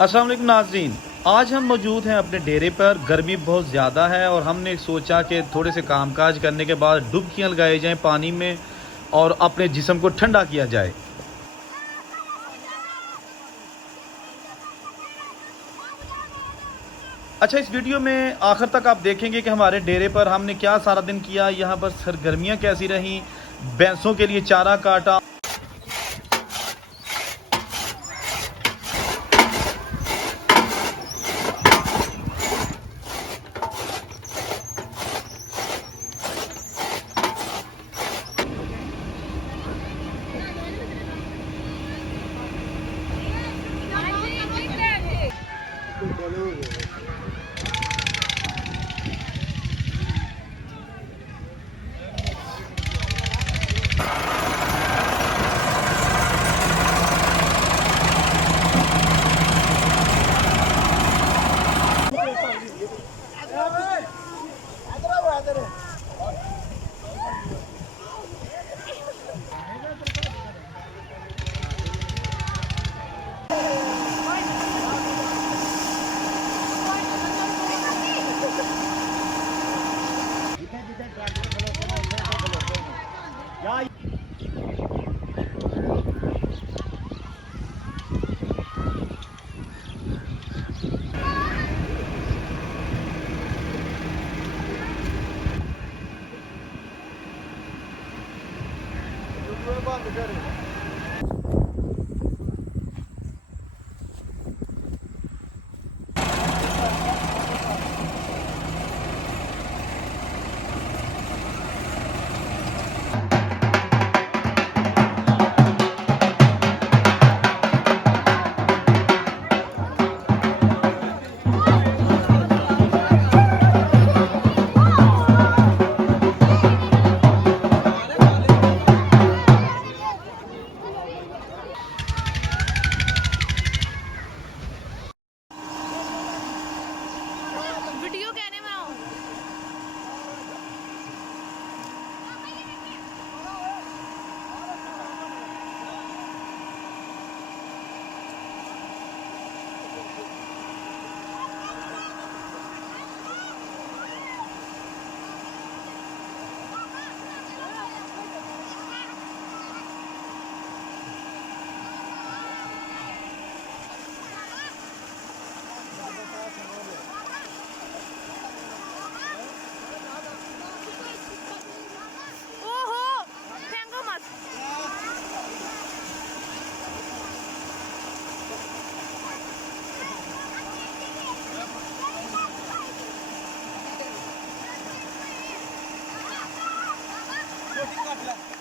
अस्सलाम वालेकुम नाज़रीन। आज हम मौजूद हैं अपने डेरे पर। गर्मी बहुत ज़्यादा है और हमने सोचा कि थोड़े से कामकाज करने के बाद डुबकियां लगाई जाएं पानी में और अपने जिस्म को ठंडा किया जाए। अच्छा, इस वीडियो में आखिर तक आप देखेंगे कि हमारे डेरे पर हमने क्या सारा दिन किया, यहाँ पर सरगर्मियाँ कैसी रहीं, भैंसों के लिए चारा काटा। वीडियो कहने में आओ। ओहो, फेंको मत। रोटी काट ला।